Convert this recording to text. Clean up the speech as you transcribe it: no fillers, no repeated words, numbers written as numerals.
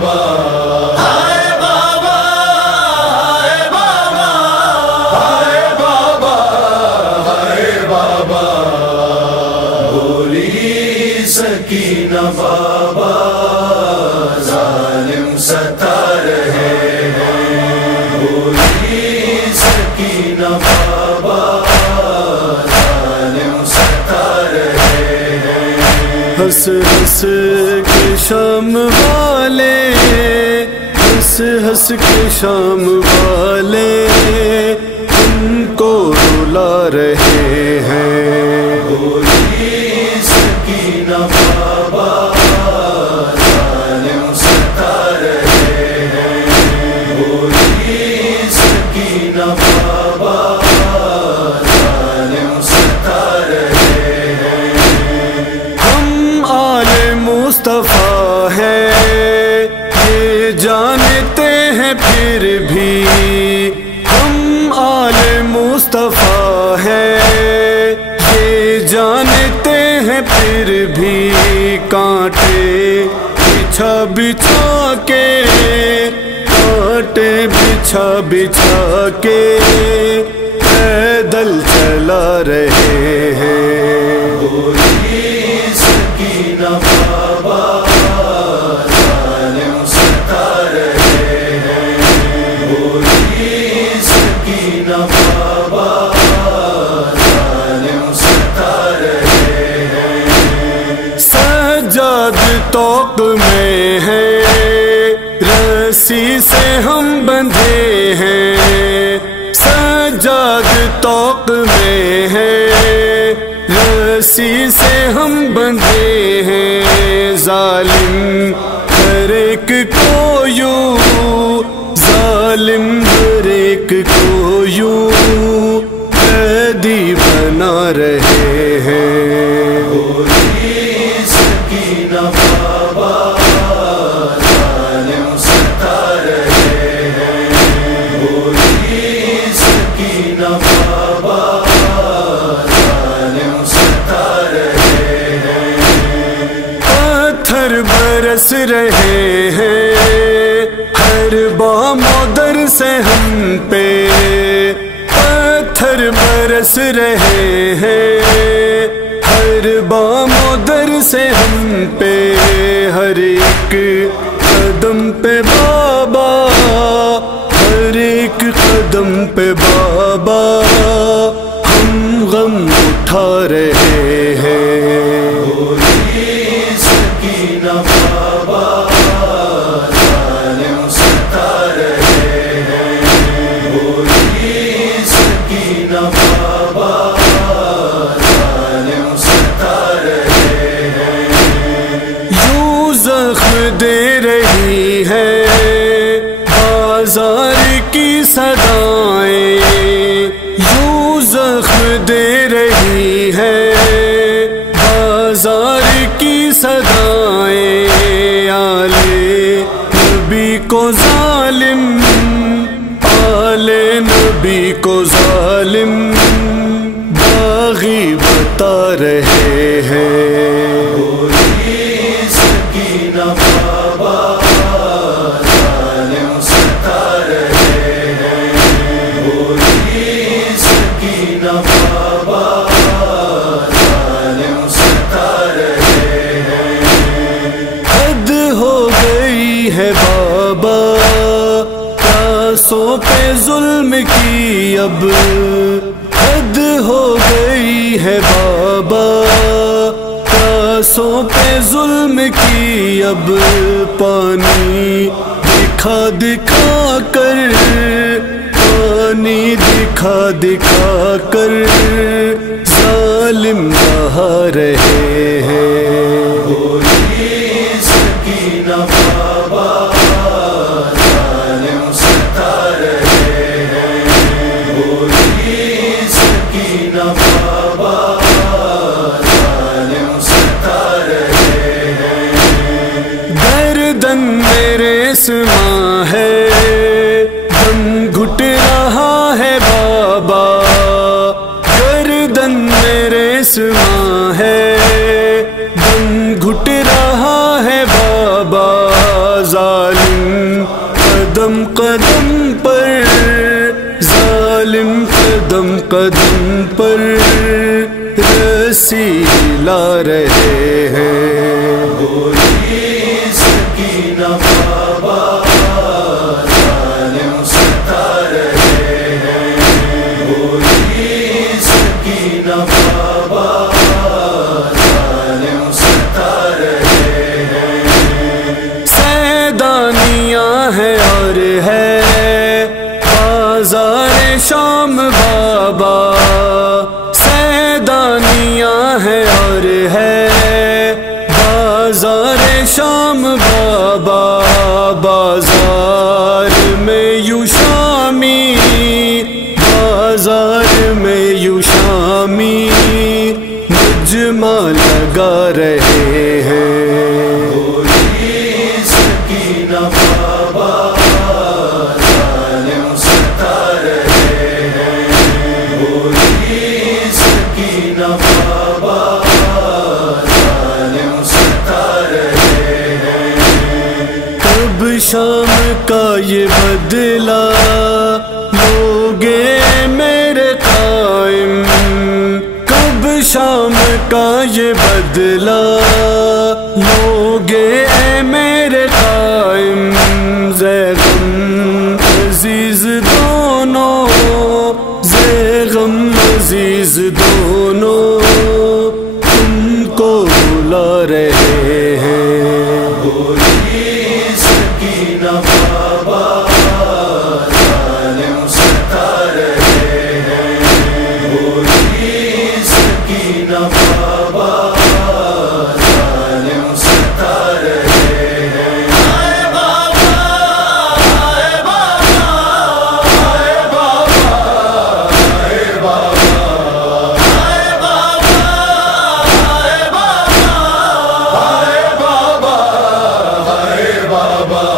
بابا ہائے بابا ہائے بابا ہائے بابا ہائے بابا بولی سکینہ بابا ظالم ستا رہے ہیں بولی سکینہ بابا ظالم ستا رہے ہیں ہنس ہنس کے شام والے ہنس ہنس کے شام والے ان کو رلا رہے ہیں بولی سکینہ بابا ظالم ستا رہے ہیں بولی سکینہ بابا ظالم ستا رہے ہیں ہم آل مصطفیٰ ہیں یہ جانتے ہیں پھر بھی ہم آل مصطفیٰ ہیں یہ جانتے ہیں پھر بھی کانٹے بچھا بچھا کے کانٹے بچھا بچھا کے پیدل چلا رہے ہیں بولی سکینہ بابا ظالم ستا رہے ہیں بولی سکینہ بابا ظالم ستا رہے ہیں سجاد توق میں ہے رسی سے ہم بندھے ہیں سجاد توق میں ہے رسی سے ہم بندھے ہیں ظالم ہر ایک کو یوں ظالم ہر ایک کو یوں قیدی بنا رہے ہیں بولی سکینہ بابا ظالم ستا رہے ہیں بولی سکینہ بابا ظالم ستا رہے ہیں پتھر برس رہے ہیں ہر بام و در سے ہم پہ پتھر برس رہے ہیں ہر بام و در سے ہم پہ ہر ایک قدم پہ بابا ہر ایک قدم پہ بابا ہم غم اٹھا رہے ہیں بولی سکینہ بابا ظالم ستا رہے ہیں بولی سکینہ بابا ظالم ستا رہے ہیں یوں زخم دے رہی ہے بازار کی صدائیں یوں زخم دے رہی ہے بازار کی صدائیں آل نبی کو ظالم آل نبی کو ظالم باغی بتا رہے ہیں بولی سکینہ بابا ظالم ستا رہے ہیں بولی سکینہ بابا ظالم ستا رہے ہیں حد ہو گئی ہے بابا پیاسوں پہ ظلم کی اب حد ہو گئی ہے بابا پیاسوں پہ ظلم کی اب پانی دکھا دکھا کر پانی دکھا دکھا کر ظالم بہا رہے ہیں بولی سکینہ بابا ظالم ستا رہے ہیں بولی سکینہ بابا ظالم ستا رہے ہیں گردن میرے سما ہے دم گھٹ رہا ہے بابا گردن میرے سما ہے دم گھٹ رہا ہے بابا ظالم قدم قدم پر ظالم قدم قدم پر رسی لا رہے ہیں بولی سکینہ بابا ظالم ستا رہے ہیں بولی سکینہ بابا ظالم ستا رہے ہیں سیدانیاں ہے اور ہے بازار شام بابا سیدانیاں ہے اور ہے بازار شام بابا بازار میں یوں شامی بازار میں یوں شامی مجمع لگا رہے ہیں بولی سکینہ بابا ظالم ستا رہے ہیں بولی سکینہ بابا ظالم ستا رہے ہیں کب شام کا یہ بدلہ لوگے میرے قائم کب شام کا یہ بدلہ لوگے میرے قائم زیغم عزیز دونوں زیغم عزیز دونوں تم کو بلا رہے ہیں بولی سکینہ بابا ظالم ستا رہے ہیں بولی سکینہ بابا ظالم ستا رہے ہیں آئے بابا آئے بابا آئے بابا آئے بابا آئے بابا آئے بابا آئے بابا آئے بابا